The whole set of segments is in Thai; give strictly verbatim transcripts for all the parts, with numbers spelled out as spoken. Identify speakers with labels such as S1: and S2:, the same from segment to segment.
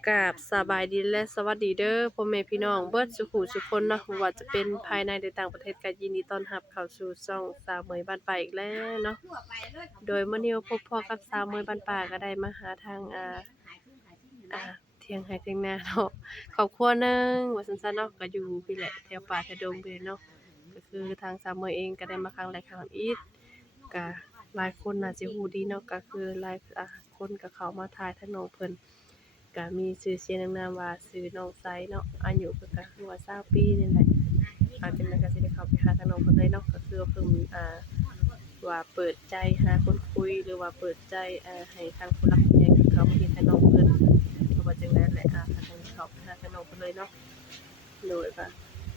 S1: กราบสบายดีและสวัสดีเด้อพ่อแม่พี่น้องเบิดสุขุสุกคนเนาะบ่ว่าจะเป็นภายในหรือต่างประเทศก็ยินดีต้อนรับเข้าสู่ช่องสาวเหมยบ้านป่าอีกแล้วเนาะโดยมื้อนี้พบพ่อกับสาวเหมยบ้านป่าก็ได้มาหาทางอ่าอ่าเที่ยงไห้เที่ยงนาเนาะครอบครัวหนึงว่าซั่นๆเนาะก็อยู่พี่แหละแถวป่าแถวดงพี่เนาะก็คือทางสาวเหมยเองก็ได้มาครั้งแรกครั้งอีกก็หลายคนน่าสิฮู้ดีเนาะก็คือหลายอ่าคนก็เข้ามาถ่ายทางน้องเพิ่น ก็มีชื่อเสียงนามว่าชื่อน้องไซเนาะอายุเพิ่นก็คือว่ายี่สิบปีนี่แหละหลังจากนั้นก็สิได้เข้าไปหาทางน้องเพิ่นเลยเนาะก็คือว่าเพิ่นอ่าว่าเปิดใจหาคนคุยหรือว่าเปิดใจอ่าให้ทางผู้หลักผู้ใหญ่เขามาเฮ็ดให้น้องเพิ่นเพราะว่าจังได๋แหละอ่าทางนี้เข้าไปหาทางน้องเพิ่นเลยเนาะโดยว่า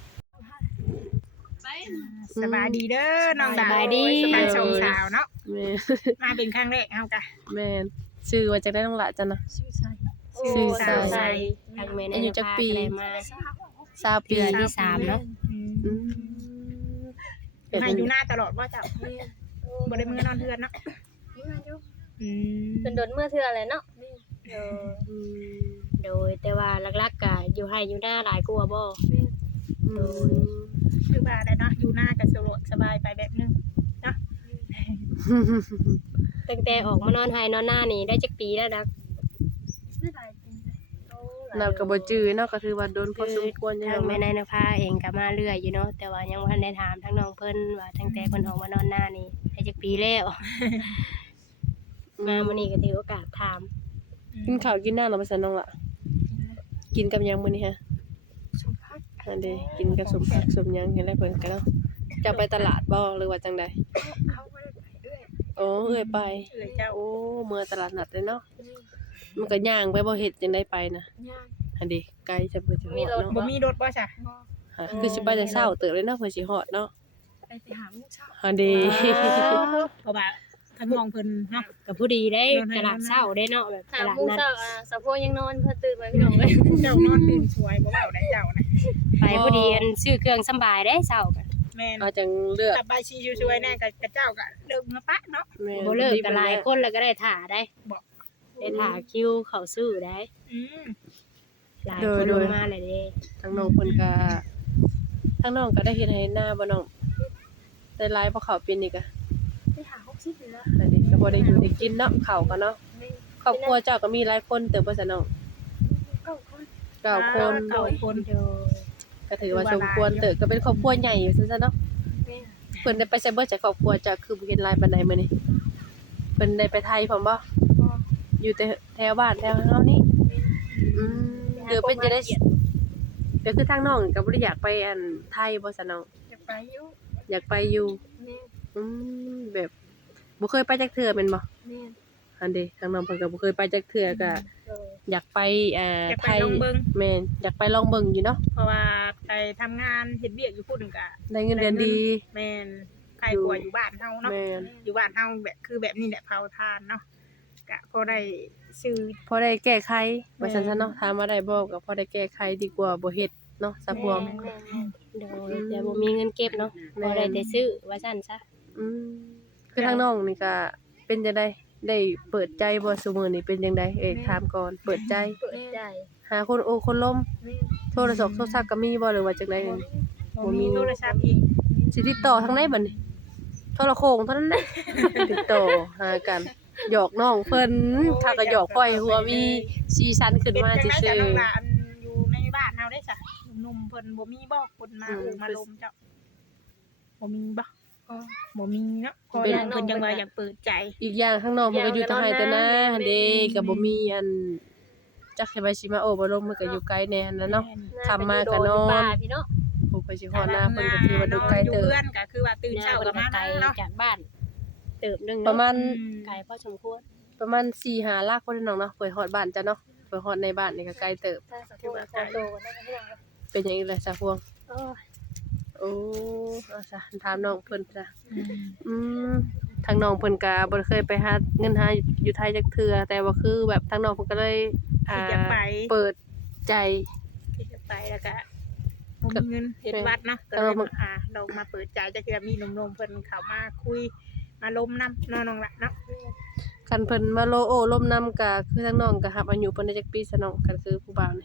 S2: สบายดีเด้อน้องดาว
S3: สบายดี
S2: สบายชมสาวเนาะ
S1: แม่
S2: มาเป็นครั้งแรกเฮากะ
S1: แม่นชื่อว่าจังได๋น้องละจ้ะนะ ชื่อไซ
S2: ไซ
S3: ทางแม่น
S1: อายุจักปี
S3: ได้มา
S1: ยี่สิบปี
S3: เดือนที่สามเนาะ
S2: อืม
S1: อืมเป็น
S2: มาอยู่หน้าตลอดว่าเจ้าบ่ได้มือนอนเทือนเนาะอืม
S3: จนโดนเมื่อเทื่อแหละเนาะเออ
S1: อืม
S3: โดยแต่ว่าหลักๆก็อยู่ให้อยู่หน้าหลายกว่าบ่
S1: อืม
S2: คือว่าได้เนาะอยู่หน้าก็สะดวกสบายไปแบบนึงเนาะ
S3: ตั้งแต่ออกมานอนให้นอนหน้านี่ได้จักปีแล้วนะ
S1: นับก็บ่จื้อเนาะก็ถือว่าโดนพอสมควรอยู่
S3: ทาง
S1: เนาะ
S3: แม่นายนภาเองก็มาเรื่อยอยู่เนาะแต่ว่ายังบ่ทันได้ถามทางน้องเพิ่นว่าตั้งแต่เพิ่นออกมานอนหน้านี่ได้จักปีแล้วมามื้อนี้ก็ถือโอกาสถาม
S1: กินข้าวกินน้ำแล้วบ่ซั่นน้องล่ะกินกับหยังมื้อนี้ฮะอันเด้กินกับสมผักสมหยังเห็นแล้วเพิ่นก็เนาะจะไปตลาดบ่หรือว่าจังใด
S2: เขาบ่ได้ไปเอื้อย
S1: โอ้เอ้ยไป
S2: เอื้อยเจ้า
S1: โอ้เมื่อตลาดนัดเลยเนาะมันก็ย่างไปบ่เฮ็ดจังได๋ไปนะอันเด้ไกลจะเพิ่นสิฮอดเนาะ
S2: บ่มีรถบ่จ้ะ
S1: ฮะคือสิไปแต่เช้าเติบเลยเนาะเพิ่นสิฮอดเนาะ
S2: ไปไปหาลูกเช้า
S1: อันเด้
S2: เพราะว่าทางมองเพิ่นเนาะ
S3: ก็ผู้ดีได้
S2: นอนให้
S3: ตลาดเช้าได้เนาะแบบ
S4: ถา
S3: ต
S4: ม
S3: ลาด
S4: มุ้ง
S3: นัด
S4: เช้าอ่ะสะโพกยังนอนเพิ่นตื่นมาพี่น้องเอ้ย
S2: เจ้านอนตื่นสวยบ่เว้าได้เจ้านะ
S3: ไปผู้ดีอันซื้อเครื่องสำบายได้เช้ากัน
S2: แม่น
S1: เอาจังเลือก
S2: สบายชีช่วยๆแน่กับกับเจ้าก็เลิกมาปะเนาะ
S1: แม่
S3: บ่เลิกก็หลายคนแล้วก็ได้ถ่าได้
S2: บอก
S3: ได้ถ่าคิวเข้าซื้อได้
S2: อืม
S3: หลายคนลงมาเลยเด้
S1: ทางน้องเพิ่นก็ทางน้องก็ได้เฮ็ดให้หน้าบ่น้องแต่หลายบ่เข้าเป็นอีกอะ
S4: ไปหาหกสิบอยู่แล้ว
S1: อันนี้ก็บ่ได้อยู่ได้กินเนาะข้าวก็เนาะครอบครัวเจ้าก็มีหลายคนเติบบ่ซะน้อง
S4: เก้าคน
S1: เก้าคน
S2: เก้าคน
S3: โดย
S1: ก็ถือว่าสมควรเติบก็เป็นครอบครัวใหญ่อยู่ซั่นซะเนาะ
S4: แม่
S1: เพิ่นได้ไปไสเบิดจากครอบครัวเจ้าคือบ่เห็นหลายปานใดมื้อนี้เพิ่นได้ไปไทยพร้อมบ่
S4: พ่อ
S1: อยู่แต่แถวบ้านแถวเฮานี่อืมเดี๋ยวเป็นจะได้เดี๋ยวคือทางน้องก็บ่ได้อยากไปอันไทยบ่ซะน้อง
S4: จะไปอยู่
S1: อยากไปอยู่
S4: แม่
S1: อืมแบบบ่เคยไปจักเทื่อแม่นบ่
S4: แม่
S1: อันเด้ทางน้องเพิ่นก็บ่เคยไปจักเทื่อก็
S4: โดย
S1: อยากไปอ่า
S2: จะ
S1: ไท
S2: ไป
S1: ย
S2: ลงเบิ่ง
S1: แม่นอยากไปลองเบิ่งอยู่เนาะ
S2: เพราะว่าไปทำงานเฮ็ดเวียกอยู่พุ่นก็
S1: ได้เงินเดือนดี
S2: แม่นใครกลัวอยู่บ้านเฮาเนาะ
S1: แม่น
S2: อยู่บ้านเฮาแบบคือแบบนี้แหละเผาทานเนาะก็พอได้ซื้อ
S1: พอได้แก้ไขว่าซั่นซะเนาะถามว่าได้บ่ก็พอได้แก้ไขดีกว่าบ่เฮ็ดเนาะซะพวง
S4: แม่แม่
S3: โดยแต่บ่มีเงินเก็บเนาะบ่ได้แต่ซื้อว่าซั่นซะ
S1: อืมคือทางน้องนี่ก็เป็นจังได๋ได้เปิดใจบ่ซุมื้อนี้เป็นจังไดเอ้ยถามก่อนเปิดใจ
S4: เปิดใจ
S1: หาคนโอ้คนล้ม
S4: แม่
S1: โทรศัพท์โทรศัพท์ก็มีบ่หรือว่าจังได๋
S2: บ่มีโทรศัพท์อีก
S1: สิติดต่อทางไหนบัดนี้โทรโข่งเท่านั้นแหละ ติดต่อหากันหยอกน้องเพิ่นถ้าก็หยอกปล่อยหัวมีซีซันขึ้น
S2: เป็น
S1: มา
S2: จังได๋
S1: ซื่
S2: จ้ะ
S1: อ
S2: น้องหลานอยู่ในบ้านเฮาได้จ้ะหนุ่มๆเพิ่นบ่มีบ่คนมาอูมาลมเจ้าบ่มีบ่บ่มีเนาะพออย่างเพิ่นจังว่าอยากเปิดใจ
S1: ๆอีกอย่างข้างนอกมันก็อยู่ทางไห้แต่นะหั่นเด้ก็บ่มีอันจักสิไปสิมาโอ้บ่ลงมันก็อยู่ไกลแน่หั่นน่ะเนาะ ทำมาก็นอน
S4: ป่าพี่เนาะ
S1: ผู้ไปสิฮอดหน้าเพิ่นก็ถือว่าดูไกล
S2: อยู่
S1: เติบ
S2: เพื่อนก็คือว่าตื่นเช้าก็มา
S3: ไกล
S2: เนาะ
S3: จากบ้าน เติบหนึง
S1: ประมาณ
S3: ไกลพอสมควร
S1: ประมาณสี่ห้าลักคนน้องเนาะเพิ่นฮอดบ้านจ้ะเนาะเพิ่นฮอดในบ้านนี่ก็ไกลเติบ
S4: ถ้าสะโพกคอโตกันได้พี่น้อง
S1: เป็นหยังอีกล่ะซะพวง
S4: โอ้ย
S1: โอ้เอาซะถามน้องเพิ่นจ้ะอืมทางน้องเพิ่นก็บ่ได้เคยไปหาเงินหาอยู่ไทยจักเทื่อแต่ว่าคือแบบทางน้องเพิ่นก็เลยอ่า
S2: ที่จะไป
S1: เปิดใจ
S2: ที่จะไปแล้วก็บ่มีเงินเฮ็ดวัดเนาะก็เลยมาอ่าเรามาเปิดใจจะคือมีหนุ่มๆเพิ่นเข้ามาคุยมาล้มนำเนาะน้องละเนาะ
S1: คันเพิ่นมาโลโอ้ล้มนำก็คือทั้งน้องก็รับอายุเพิ่นได้จักปีซะน้องก็คือผู้บ่าวนี่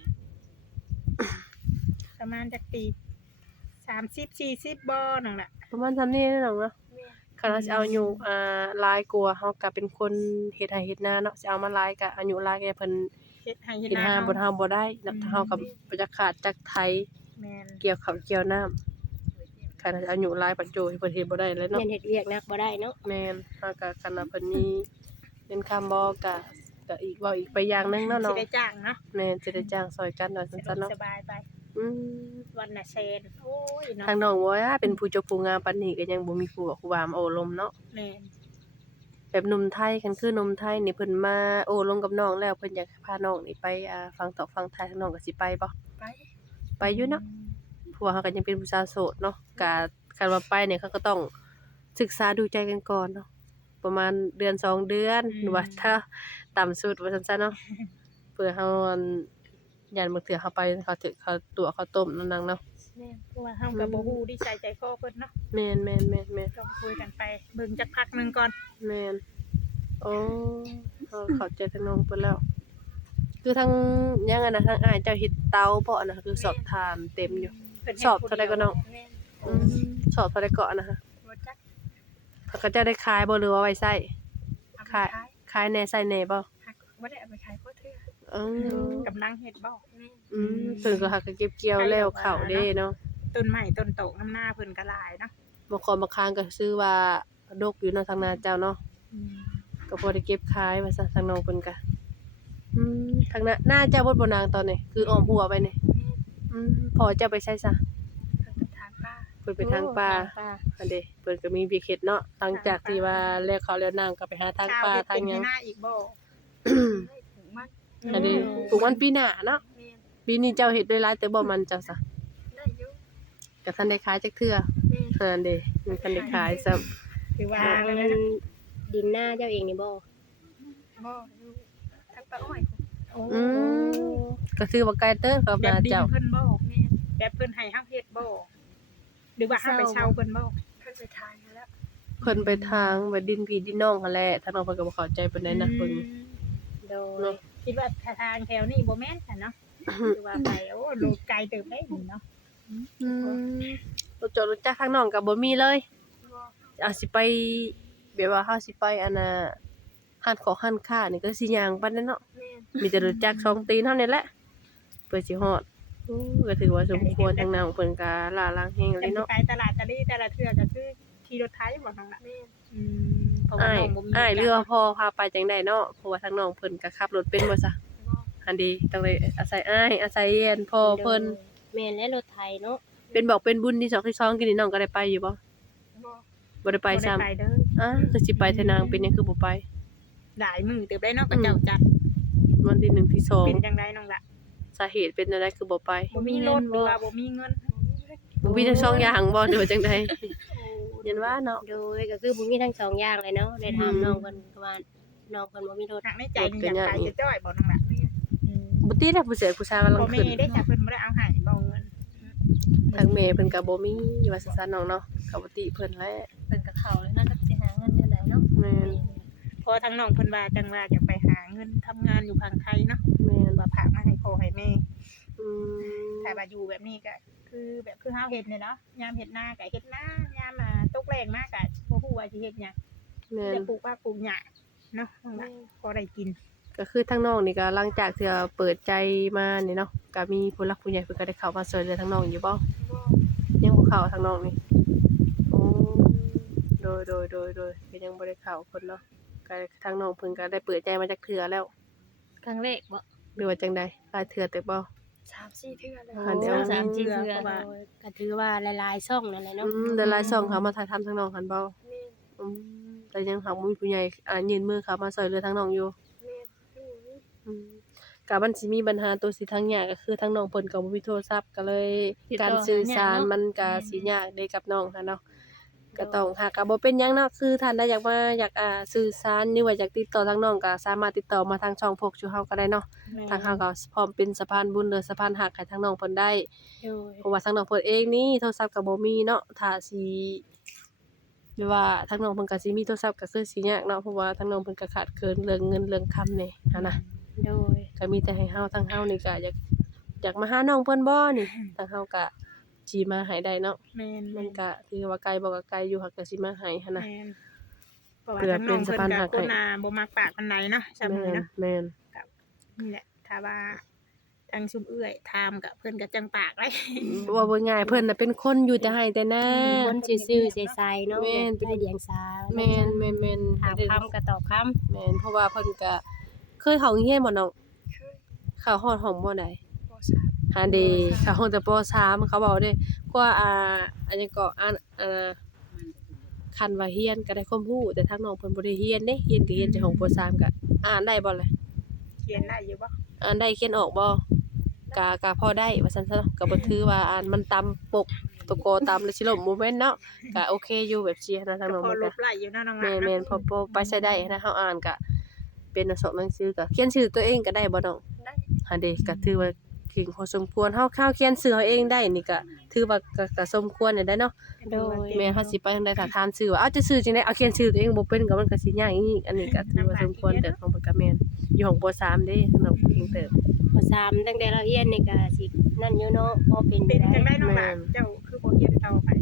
S2: ประมาณจักปีสามสิบ สี่สิบบ่นั่นล่ะ
S1: ประมาณส่ำนี้เนาะน้องเนาะ
S4: แม่
S1: คันว่าสิเอาอายุอ่าหลายกว่าเฮาก็เป็นคนเฮ็ดไร่เฮ็ดนาเนาะสิเอามาหลายก็อายุหลายก็เพิ่น
S2: เฮ็ดให้เฮ็ด
S1: เฮ็ด
S2: นา
S1: หา
S2: เฮา
S1: บ่เฮาบ่ได้เนาะเฮาก็บ่จักขาดจักไถ
S2: แม่น
S1: เกี่ยวข้าวเกี่ยวน้ำคันว่าอายุหลายปัจจุเพิ่นเฮ็ดบ่ได้เลยเนาะ
S3: เรียนเฮ็ดเวียกหนักบ่ได้เนาะ
S1: แม่นเฮาก็คันว่าเพิ่นมีเป็นคำบ่ก็ก็อีกเว้าอีกไปอย่างหนึงเนาะน้
S2: สิ
S1: อง
S2: ได้จ้างเนาะ
S1: แม่นสิได้จ้างซอยกันว่า
S2: สะด
S1: ซั่นๆ
S2: วก
S1: เนาะ
S2: สบายไป
S1: อืม
S2: วันน่ะแซนโอ้ยเนาะ
S1: ทางน้องว่าเป็นผู้เจ้าผู้งามปานนี้ก็ยังบ่มีผู้ว่าครูบามาโอ้ลมเนาะ
S2: แม่น
S1: แบบหนุ่มไทยคันคือหนุ่มไทยนี่เพิ่นมาโอ้ลมกับน้องแล้วเพิ่นอยากพาน้องนี่ไปอ่าฟังตอกฟังไทยทางน้องก็สิไปบ่
S4: ไป
S1: ไปอยู่เนาะเพราะว่าเฮาก็ยังเป็นผู้สาวโสดเนาะก็คันว่าไปเนี่ยเขาก็ต้องศึกษาดูใจกันก่อนเนาะประมาณเดือนสองเดือนหรือว่าถ้าต่ำสุดว่าซั่นซะเนาะเพื่อเฮาอันยันบางเทื่อเขาไปเขาถึกเขาตัวเขาต้มนั่นนังเนาะ
S2: แม่นเพราะว่าเฮาก็บ่ฮู้นิสัยใจคอเพิ่นเนาะ
S1: แม่นๆๆๆ
S2: ต้องคุยกันไปเบิ่งจักพักหนึงก่อน
S1: แม่นโอ้เขาเข้าใจทางน้องเพิ่นแล้ว คือทางยังอะนะทางอ้ายเจ้าเฮ็ดเตาบ่อะนะคือสอบถามเต็มอยู่
S2: เพิ่น
S1: สอบเท่าใดก็น้อง
S4: แม่
S1: อืมสอบเท่าใดก็นะคะ
S4: บ่จัก
S1: เขาก็จะได้ขายบ่หรือว่าไว้ใช้
S4: เอาไป
S1: ขาย
S4: ขาย
S1: ขายแหน่ใช้แหน่บ่
S4: หักบ่ได้เอาไปขายเพราะเทื่อ
S1: อืม
S2: กำลังเฮ็ดบ่
S4: แม่
S1: อืมเพิ่นก็หักก็เก็บเกี่ยวแล้วเข้าวเด้เนาะ
S2: ต้นไม้ต้นโตน้ำหน้าเพิ่นก็หลายเนาะ
S1: บางคนบางครั้งก็ซื้อว่าดกอยู่เนาะทางนาเจ้าเนาะ
S2: อืม
S1: ก็บ่ได้เก็บขายว่าซะทางน้องเพิ่นก็อืมทางหน้าหน้าเจ้าบ่บ่นางตอนนี้คืออ้อมหัวไปนี่
S4: แม่
S1: อืมพอเจ้าไปใช้ซะ
S4: เพิ่นไปทางป้า
S1: เพิ่นไปทางป่า
S3: ทงป่า
S1: อันเด้เพิ่นก็มีวิกเฮ็ดเนาะหลังจากที่ว่าแลกข้าวแล้วนางก็ไปหาทางป่า
S2: ข้ว
S1: ทางห
S2: เฮ็
S1: ยั
S2: ด
S1: ง
S2: เป็นที่หน้าอีกบ่
S4: ได้ถึงมัน
S1: อันนี้ปลูกมันปีหน้าเนาะ
S4: แม่
S1: ปีนี้เจ้าเฮ็ดได้หลายแต่บ่มันเจ้าซะ
S4: ได้อยู่
S1: ก็ทันได้ขายจักเทื่อ
S4: แม่
S1: เท่านั้นเด้มันทันได้ขายซ้ำ
S2: ถือว่า
S3: ทาง
S2: แล้วนะ
S3: ดินหน้าเจ้าเองนี่บ่
S4: บ่อยู่ทางป้าอ้อย
S2: โอ้
S1: อืมก็ถือว่าไกลเติบกับ
S2: แบบ
S1: นา
S2: ดิน
S1: เจ้า
S2: เพิ่นบ่
S4: แม่
S2: แบบเพิ่นให้เฮาเฮ็ดบ่หรือว่าเฮาไปเช่าเพิ่นบ่
S4: เพิ่นไปทางนั้นแล้ว
S1: เพิ่นไปทางว่าดินพี่ดินน้องหั่นแหละทางน้องเพิ่นก็บ่เข้าใจปานใดนะเพิ่น
S3: โดย
S1: เนาะ
S2: คิดว่าทางแถวนี้บ่แม่นค่ะเนาะคือว่าไปโอ้ลูกไกลเติบได้นี่เนาะ
S1: อืมรถจอดรถจักรทางน้องก็บ่มีเลย
S4: บ่
S1: อาจสิไปแบบว่าเฮาสิไปอันน่ะร้านของร้านค้านี่ก็สิย่างปานนั้นเนาะ
S4: แม่
S1: มีแต่รถจักรสองตีนเท่านี้แหละเพื่อสิฮอดอู้ก็ถือว่าสมควรทางน้องเพิ่นก็ล่าล้างแฮง
S2: แต่
S1: เลยเนาะ
S2: ไปตลาดตะลี่แต่ละเทื่อก็คือขี่รถไถบ่น้องล่ะ
S4: แม่
S2: อืมเพราะว่า
S1: อ้าย
S2: น้องบ่มี
S1: อ้ายเรือพอพาไปจังได๋เนาะเพราะว่าทางน้องเพิ่นก็ขับรถเป็นบ่ซะ
S4: บ่
S1: อันดีต้องได้อาศัยอ้ายอาศัยเรียนพ่อเพิ่น
S3: แม่นและรถไถเนาะ
S1: เป็นบอกเป็นบุญที่สองที่สองกินนี่น้องก็ได้ไปอยู่บ่
S4: บ่
S1: บ่ได้ไป
S2: บ่
S1: ซ้ำ
S2: ได้ไปเด้อ
S1: อ้าคือสิไปเทนางเป็นหยังคือบ่ไป
S2: หลายมื้อเติบได้เนาะก็เจ้าจัด
S1: วันที่หนึ่งที่สอง
S2: เป็นจังไดน้องล่ะ
S1: สาเหตุเป็นอะไรคือบ่ไป
S2: บ่มีรถหรือว่าบ่มีเงิน
S1: บ่มีทั้งสองอย่างบ่หรือว่าจังไดยันว่าเนาะ
S3: โดยก็คือบ่มีทั้งสองอย่างเลยเนาะได้ถาม
S1: อืม
S3: น้องเพิ่นก็ว่าน้องเพิ่นบ่มีรถ
S2: หากในใจนี่อยากไปจะจ้อยบ่น้องล่ะอืม
S1: บ่ติได้ผู้เสียผู้ชายกำลัง
S2: พ่อ
S1: ขึ้น
S2: แม่ได้จ้ะเพิ่นบ่ได้เอาให้บ่เงิน
S1: ทางแม่เพิ่นก็บ่มีว่าซั่นๆน้องเนาะก็บ่ติเพิ่นแหละ
S4: เพิ่นก็เข้าเลยเนาะจักสิหาเงินจังไดเนาะ
S1: แม่น
S2: พอทางน้องเพิ่นว่าจังว่าจะไปหาเงินทำงานอยู่ฝั่งไทยเนาะ
S1: แม่น
S2: ว่าฝากมาให้พ่อให้แม่
S1: อืม
S2: ถ้าว่าอยู่แบบนี้ก็คือแบบคือเฮาเฮ็ดนี่เนาะยามเฮ็ดนาก็เฮ็ดนายามอ่าตกแรงมาก็บ่ฮู้ว่าสิเฮ็ดหยัง
S1: แม่น
S2: จะปลูกว่าปลูกหญ้าเนาะน้องล่ะพอได้กิน
S1: ก็คือทางน้องนี่ก็หลังจากที่ว่าเปิดใจมานี่เนาะก็มีผู้หลักผู้ใหญ่เพิ่นก็ได้เข้ามาช่วยเหลือทางน้องอยู่บ่
S4: บ่
S1: ยังบ่เข้าทางน้องนี่โอ้โดยโดยโดยโดยก็ยังบ่ได้เข้าเพิ่นเนาะก็ทางน้องเพิ่นก็ได้เปิดใจมาจักเทื่อแล้ว
S4: ครั้งแรกบ่
S1: หรือว่าจังใดหลายเทื่อแต่บ่
S4: สามสี่เทื่อเลย
S1: อันเดียว
S3: สามสี่
S2: เทื่อ
S3: เทื่อ
S2: เพราะว่า
S3: โดยก็ถือว่าหลายๆช่องนั่นแหละ
S1: อื
S3: เนาะ
S1: มแต่หลายช่องเขามาถ่ายทำทางน้องหันบ่
S4: แม่
S1: อืมแต่ยังหาบ่มีผู้ใหญ่อ่ายื่นมือเข้ามาช่วยเหลือทางน้องอยู่
S4: แม่อยู่นี่
S1: อืมก็มันสิมีปัญหาตัวสิทางยากก็คือทางน้องเพิ่นก็บ่มีโทรศัพท์ก็เลยการสื่อสารมันก็สิยากเด้กับน้องหันเนาะก็ต้องหากก็บ่เป็นหยังเนาะคือท่านใดอยากมาอยากอ่าสื่อสารหรือว่าอยากติดต่อทางน้องก็สามารถติดต่อมาทางช่องพวกชูเฮาก็ได้เนาะทางเฮาก็พร้อมเป็นสะพานบุญหรือสะพานหักให้ทางน้องเพิ่นได้
S3: โดย
S1: เพราะว่าทางน้องเพิ่นเองนี่โทรศัพท์ก็บ่มีเนาะถ้าสิหรือว่าทางน้องเพิ่นก็สิมีโทรศัพท์ก็คือสิยากเนาะเพราะว่าทางน้องเพิ่นก็ขาดเคินเรื่องเงินเรื่องคำนี่หันนะ
S3: โดย
S1: ก็มีแต่ให้เฮาทางเฮานี่ก็อยากอยากมาหาน้องเพิ่นบ่นี่ทางเฮาก็สิมาให้ได้เนาะ
S2: แม่น
S1: มันก็ถือว่าไกลบ่ก็ไกลอยู่หักก็สิมาให้หันนะ
S2: แม่นเพราะว่า
S1: เพื่อ
S2: ทางน้อง
S1: เป็นสะ
S2: เพิ่น
S1: พาน
S2: ก็
S1: หัก
S2: ค
S1: ให้
S2: นน่ะบ่มักปากปานใดเนาะจำ
S1: แม่
S2: เลย
S1: น
S2: เนาะ
S1: แม่น
S2: นี่แหละถ้าว่าทางชุมเอื้อยถามก็เพิ่นก็จังปากเลย
S1: ว่าบ่ง่ายเพิ่นน่ะเป็นคนอยู่แต่ให้แต่หน้า
S3: คนซื่อๆใสๆเนาะ
S1: แม่น
S3: แบบไร้เดียงสา
S1: แม่นแม่นแม่น
S3: ถามคำก็ตอบคำ
S1: แม่นเพราะว่าเพิ่นก็เคยเข้าโรงเรียนบ่น้อง
S4: เคย
S1: เข้าฮอดห้องบ่ได้
S4: บ่ทราบ
S1: หาเดเข้าห้องแต่ป สาม เขาเว้าเด้กว่าอ่าอันหยังก็อ่านอ่าคันว่าเรียนก็ได้ความรู้แต่ทางน้องเพิ่นบ่ได้เรียนเด้เรียนก็เรียนแต่ห้องป สาม ก็อ่านได้บ่ล่ะ
S2: เขียนได้อยู่บ่
S1: อ่านได้เขียนออกบ่ก็ก็พอได้ว่าซั่นซะเนาะก็บ่ถือว่าอ่านมันตามปกตะกอตามเลยสิล่มบ่แม่นเนาะก็โอเคอยู่แบบเชียร์นะทาง
S2: ก็
S1: น้อง
S2: พอ
S1: เพิ่น
S2: ล
S1: ก็
S2: บไล่อยู่เนาะน้อง
S1: แม่
S2: ล่ะ
S1: แม่นพอพอไปใช้ได้นะเฮาอ่านก็เป็นอักษรหนังสือก็เขียนชื่อตัวเองก็ได้บ่น้อง
S4: ได้
S1: หันเดก็ถือว่าเก่งพอสมควรเฮาข้าวเขียนชื่อเฮาเองได้นี่ก็ถือว่าก็ก็สมควรเนี่ยได้เนาะ
S3: โดย
S1: แม่เฮาสิไปทางใดถ้าถามชื่อว่าเอ้าจะชื่อจังได๋เอาเขียนชื่อตัวเองบ่เป็นก็มันก็สิยากอีกอันนี้ก็ถือว่าสมควรแต่ของเพิ่นก็แม่นอยู่ของป สาม เด้ทางน้องเก่งเติบ
S3: พอสามตั้งแต่เราเรียนนี่ก็สินั่นอยู่เนาะพอเป็น
S2: เป็น
S3: ได้
S2: จังได๋น้องล่ะ
S1: แม่น
S2: เจ้าคือบ่เรียนต่อไป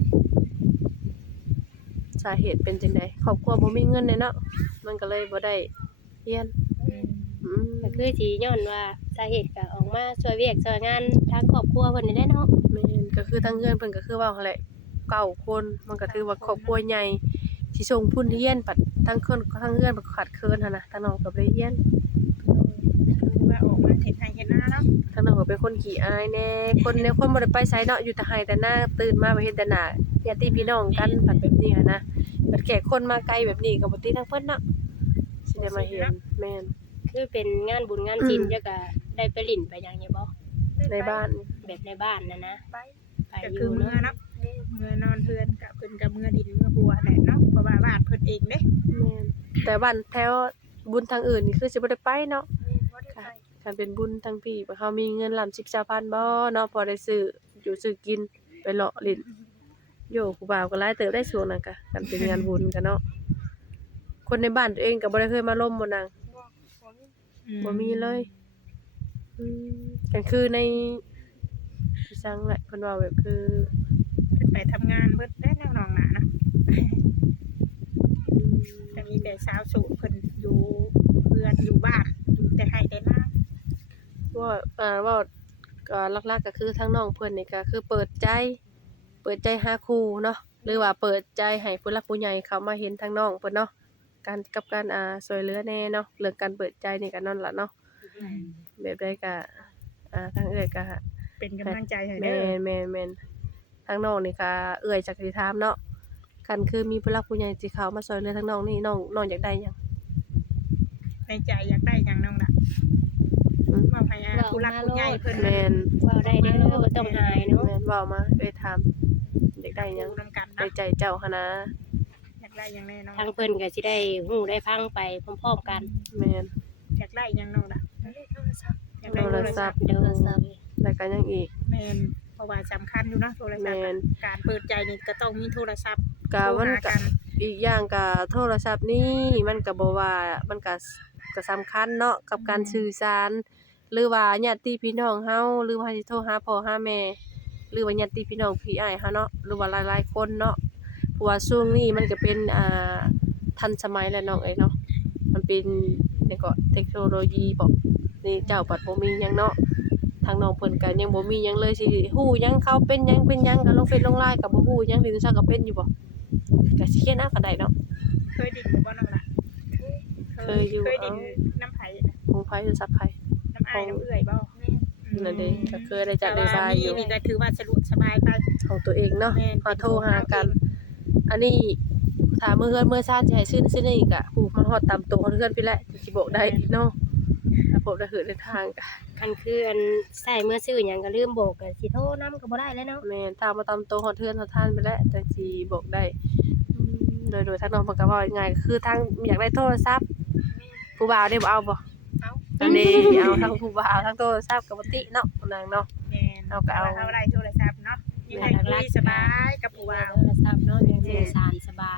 S1: สาเหตุเป็นจังได๋ครอบครัวบ่มีเงินเลยเนาะมันก็เลยบ่ได้เรียนอืม
S3: ก็คือสิย้อนว่าสาเหตุก็ออกมาช่วยเวียกช่วยงานทางครอบครัวเพิ่นนี่แหละเนาะ
S1: แม่นก็คือทางเฮือนเพิ่นก็คือว่าหั่นแหละเก้าคนมันก็ถือว่าครอบครัวใหญ่สิส่งพุ่นเรียนปัดทั้งคนทั้งเฮือนบ่ขาดเคินหั่นน่ะทางน้องก็บ่ได้เรียน
S2: คือว่าออกมาเฮ็ดไร่เฮ็ดนาเนาะ
S1: ทางน้องก็เป็นคนขี้อายแน่คนแนวคนบ่ได้ไปไสเนาะอยู่แต่ไร่แต่นาตื่นมาไปเฮ็ดแต่หน้าญาติพี่น้องกันปัดแบบนี้หันนะบัดแขกคนมาไกลแบบนี้ก็บ่ติทางเพิ่นเนาะสิได้มาเห็นแม่น
S3: คือเป็นงานบุญงานศีลเจ้าก็ได้ไปลิ้นไปหยังอยู่บ่
S1: ในบ้าน
S3: แบบในบ้านน่ะนะ
S4: ไป
S3: ไป
S2: ก็
S3: อ
S2: คื
S3: ยู่
S2: อเมื่อ
S3: เนาะ
S2: เนาะเมื่อนอนเฮือนกับเพิ่นกับเมื่อดินเมื่อหัวแหละเนาะเพราะว่าบ้านเพิ่นเองเด้
S1: แม่นแต่บ้านแถวบุญทางอื่นนี่คือสิบ่ได้ไปเนาะ
S4: แม่บ่ได้ไป
S1: คันเป็นบุญทางพี่ว่าเฮามีเงินล้านสิบ สามพันบ่เนาะพอได้ซื้ออยู่ซื้อกินไปเลาะเล่นโยผู้บ่าวก็หลายเติบได้ช่วงนั้นก็คันเป็นงานบุญกันเนาะคนในบ้านตัวเองก็บ่ได้เคยมาร่วมบ่นาง
S4: บ่บ่มี
S1: บ่มีเลยอืมก็คือในที่ซังแหละเพิ่นว่าแบบคือ
S2: เพิ่นไปทำงานเบิดได้น้องๆน่ะเนาะ
S1: อืม
S2: แต่มีแต่สาวโสูเพิ่นอยู่เพื่อนอยู่บ้านอยู่แต่ไร่แต่นา
S1: ว่าอ่าเว่าก็หลักๆก็คือทางน้องเพิ่นนี่ก็คือเปิดใจ เปิดใจหาคู่เนาะหรือว่าเปิดใจให้ผู้หลักผู้ใหญ่เขามาเห็นทางน้องเพิ่นเนาะการกับการอ่าช่วยเหลือแน่เนาะเรื่องการเปิดใจนี่ก็นั่นล่ะเนาะแบบใดก็อ่าทางเอื้อยก็
S2: เป็นกำลังใจให้
S1: แม่
S2: เด้อ
S1: แม่แม่นทางน้องนี่ก็เอื้อยจักสิถามเนาะคันคือมีผู้หลักผู้ใหญ่ที่เขามาช่วยเหลือทางน้องนี่น้องน้องอยากได้หยัง
S2: ในใจอยากได้หยังน้องล่ะ
S1: อืม
S2: เว้าให้อาผู้รักผู้ใหญ่เพิ่น
S1: แม่น
S3: เว้าได้เด้อบ่ต้องอายเนาะ
S1: แม่นเว้ามาเอ้ยถามอยากได้หยัง
S2: รู้นํกัน
S1: ใน
S2: เนาะ
S1: ใจเจ้าหันนะ
S2: อยากได้หยังแน่น้อง
S3: ทางเพิ่นก็สิได้ฮู้ได้ฟังไปพร้อมๆกัน
S1: แม่น
S2: อยากได้หยังน้องล่ะ
S4: เลขโทรศัพท์
S2: อยากได้
S1: โท
S2: โท
S1: ร
S2: ร
S1: ศั
S2: ศั
S1: พ
S2: พ
S1: ท์
S2: ท์
S3: โดย
S1: แล้วก็ยังอีก
S2: แม่นเพราะว่าสำคัญอยู่เนาะโทรศัพท์
S1: แม่
S2: อะ
S1: น
S2: การเปิดใจนี่ก็ต้องมีโทรศัพท์
S1: กะมัน
S2: โทรหา
S1: ก็อีกอย่างก็โทรศัพท์นี่มันก็บ่ว่ามันก็ก็สำคัญเนาะกับการสื่อสาร หรือว่าญาติพี่น้องเฮาหรือว่าสิโทรหาพ่อหาแม่ หรือว่าญาติพี่น้องพี่อ้ายเฮาเนาะหรือว่าหลายๆคนเนาะเพราะว่าช่วงนี้มันก็เป็นอ่าทันสมัยแล้วน้องเอ้ยเนาะมันเป็นนี่ก็เทคโนโลยีบ่นี่เจ้าปัดบ่มีหยังเนาะทางน้องเพิ่นก็ยังบ่มีหยังเลยสิฮู้หยังเขาเป็นหยังเป็นหยังก็ลงเฟซลง ไลน์ก็บ่ฮู้หยังดินซักก็เป็นอยู่บ่ก็สิเขียนเอาก็ได้เนาะ
S2: เคยดินอยู่บ่น้องล่ะ
S1: เคยอยู่
S2: เคยดินน้ำไผน่ะ
S1: ของไผโทรศัพท์ไผ
S2: น้ำอ้ายน้ำเอื้อยบ่
S4: แม่
S1: นั่นเด้ก็เคยได้จัดได้บายอยู่
S2: แต่ว่มีนี่ก็ถือว่าสะดวกสบายไป
S1: ของตัวเองเนาะ
S2: แม่น
S1: มาโทรหากัน อันนี้ถ้ามื้อเฮือนมื้อซ่านสิให้ซื้อซื้อนี่ก็ฮู้มาฮอดตามตัวเฮือนพี่แหละสิบอกได้เนาะถ้าพบได้หือได้ทางก็
S3: คันคืออันใส่เมื่อซื้อหยังก็ลืมบอกก็สิโทรนำก็บ่ได้แล้วเนาะ
S1: แม่นถ้ามาตามตัวฮอดเฮือนฮอดทานไปแล้วจังสิบอกได้อืมโดยโดยทางน้องเพิ่นก็เว้าง่ายๆก็คือทางอยากได้โทรศัพท์ผู้บ่าวได้บ่เอาบ่
S4: เอา
S1: อันนี้เอาทั้งผู้บ่าวทั้งโทรศัพท์ก็บ่ติเนาะนางเนาะ
S2: แม่น
S1: เอาก็เอา
S2: เฮาได้โทรศัพท์เนาะมีแต่คุยสบายกับผู้
S3: ว่า
S2: ว่า
S3: โทรศัพท์เนาะยังสื่อสารสบายนะ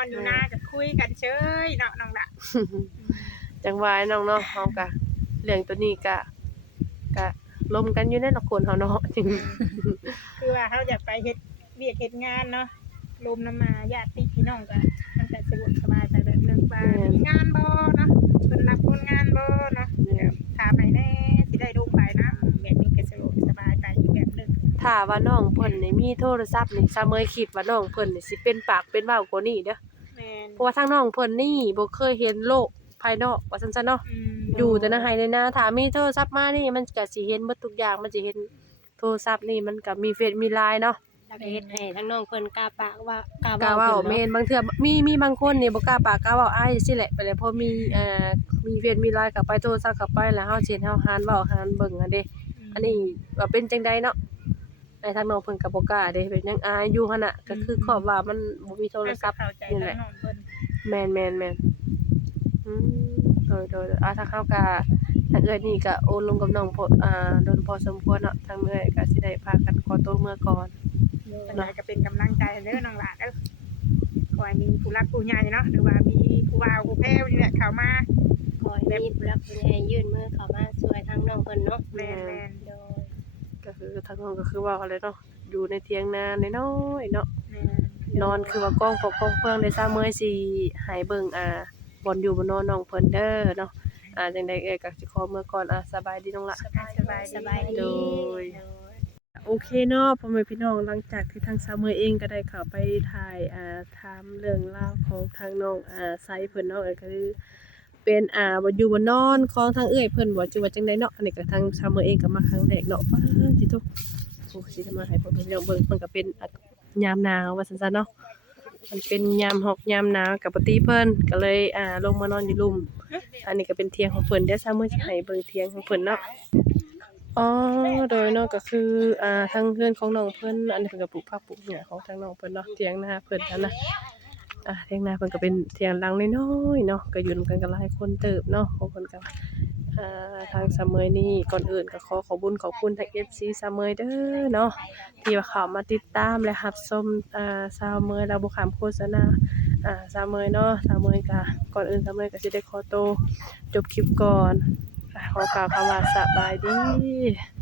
S2: อนอยู่นาก็คุยกันเฉยเนาะน้องละ
S1: จังว่าน้องเนาะเฮาก็เรื่องตัวนี้ก็ก็ลมกันอยู่ในละคนเฮาเนาะ จริง
S2: คือว่าเขาอยากไปเฮ็ดเวียกเฮ็ดงานเนาะรวมน้ำมาญาติพี่น้องก็มันก็สะดวกสบายไปแบบนึงว่ามีงานบ่เนาะเพิ่นรับคนงานบ่เนาะถามให้แน่สิได้ลงไปนะแบบนี้ก็สะดวกสบายไปอีกแบบนึง
S1: ถ้าว่าน้องเพิ่นนี่มีโทรศัพท์นี่ซะเมยคิดว่าน้องเพิ่นนี่สิเป็นปากเป็นเว้ากว่านี้เด้อ
S2: แม่น
S1: เพราะว่าทางน้องเพิ่นนี่บ่เคยเห็นโลกภายนอกว่าซั่นซะเนาะ
S2: อืม
S1: อยู่แต่ในไร่ในนาถ้ามีโทรศัพท์มานี่มันก็สิเห็นหมดทุกอย่างมันสิเห็นโทรศัพท์นี่มันก็มีเฟซมี ไลน์ เนาะ
S3: แล้วก็เฮ็ดให้ทั้งน้องเพิ่นกล้าปากว่ากล้าก
S1: ล้า
S3: เว้า
S1: เว้า
S3: ขึ้น
S1: แม่
S3: เนาะ
S1: นบางเทื่อมีมีบางคนนี่บ่กล้าปากกล้าเว้าอายจังซี่แหละไปแล้วพอมีเอ่อมีเฟซมี ไลน์ เข้าไปโทรศัพท์เข้าไปแล้วเฮาสิเห็นเฮาหานเว้าหานเบิ่งอันเด้อันนี้ว่าเป็นจังไดเนาะไอ้ทางน้องเพิ่นก็บ่กล้าเด้เป็นยังอายอยู่หั่นน่ะก็คือขอบว่ามันบ่มีโทรศัพท์
S2: เข้าใจ
S1: นี่
S2: ทาง
S1: แหละ
S2: น้องเพิ่น
S1: แม่นแม่นแม่นอืมโดยโดยอ่าทางเฮาก็ทางเอื้อยนี่ก็โอนลงกับน้องพออ่าโดนพอสมควรเนาะทางเอื้อยก็สิได้พากันขอตัวเมื่อก่อน
S2: จังไดก็เป็นกำลังใจเด้อน้องหลานเด้อขอให้มีผู้รักผู้ใหญ่เนาะหรือว่ามีผู้บ่าวผู้แพ้วนี่แหละเข้ามา
S3: ขอให้มีผู้รักผู้ใหญ่ยื่นมือเข้ามาช่วยทางน้องเพิ่นเนาะ
S2: แม่น
S3: โดย
S1: ก็คือทางน้องก็คือว่าอะไรเนาะอยู่ในเถียงนาน้อยๆเนาะ
S2: ๆแม่น
S1: นอนคือว่ากองปกกองเฟืองได้ซาเมื่อยสิให้เบิ่งอ่าบ่อนอยู่บ่นอนน้องเพิ่นเด้อเนาะอ่าจังได๋เอ้ยก็สิขอเมื่อก่อนอ่าสบายดีน้องละ
S2: สบายสบาย
S3: สบายดี
S1: โดย โอเคเนาะพ่อแม่พี่น้องหลังจากที่ทางซาเมอร์เองก็ได้เข้าไปถ่ายอ่าถามเรื่องราวของทางน้องอ่าไซเพิ่นเนาะก็คือเป็นอ่าบ่อยู่บ่นอนของทางเอื้อยเพิ่นบ่จังว่าจังไดเนาะอันนี้ก็ทางซาเมอร์เองก็มาครั้งแรกเนาะป้าจิโตโอ้สิมาให้พ่อแม่พี่น้องเบิ่งมันก็เป็นอ่ะยามหนาวว่าซั่นๆเนาะมันเป็นยามฮอกยามหนาวกับปกติเพิ่นก็เลยอ่าลงมานอนอยู่ลุ่มอันนี้ก็เป็นเตียงของเพิ่นเดี๋ยวซาเมอร์สิให้เบิ่งเตียงของเพิ่นเนาะ อ๋อโดยเนาะก็คืออ่าทางเพื่อนของน้องเพิ่นอันนี้เพิ่นก็ปลูกผักปลูกหญ้าของทางน้องเพิ่นเนาะเถียงนาเพิ่นนั่นน่ะอ่าเถียงนาเพิ่นก็เป็นเถียงหลังน้อยๆเนาะก็อยู่นำกันก็หลายคนเติบเนาะของเพิ่นก็อ่าทางซาเมยนี่ก่อนอื่นก็ขอขอบคุญขอบคุณทาง เอฟ ซี ซาเมยเด้อเนาะที่ว่าเข้ามาติดตามและรับชมอ่าซาเมยเราบ่ข้ามโฆษณาอ่าซาเมยเนาะซาเมยก็ก่อนอื่นซาเมยก็สิได้ขอตัวจบคลิปก่อนอ่าขอกล่าวคำว่าสบายดี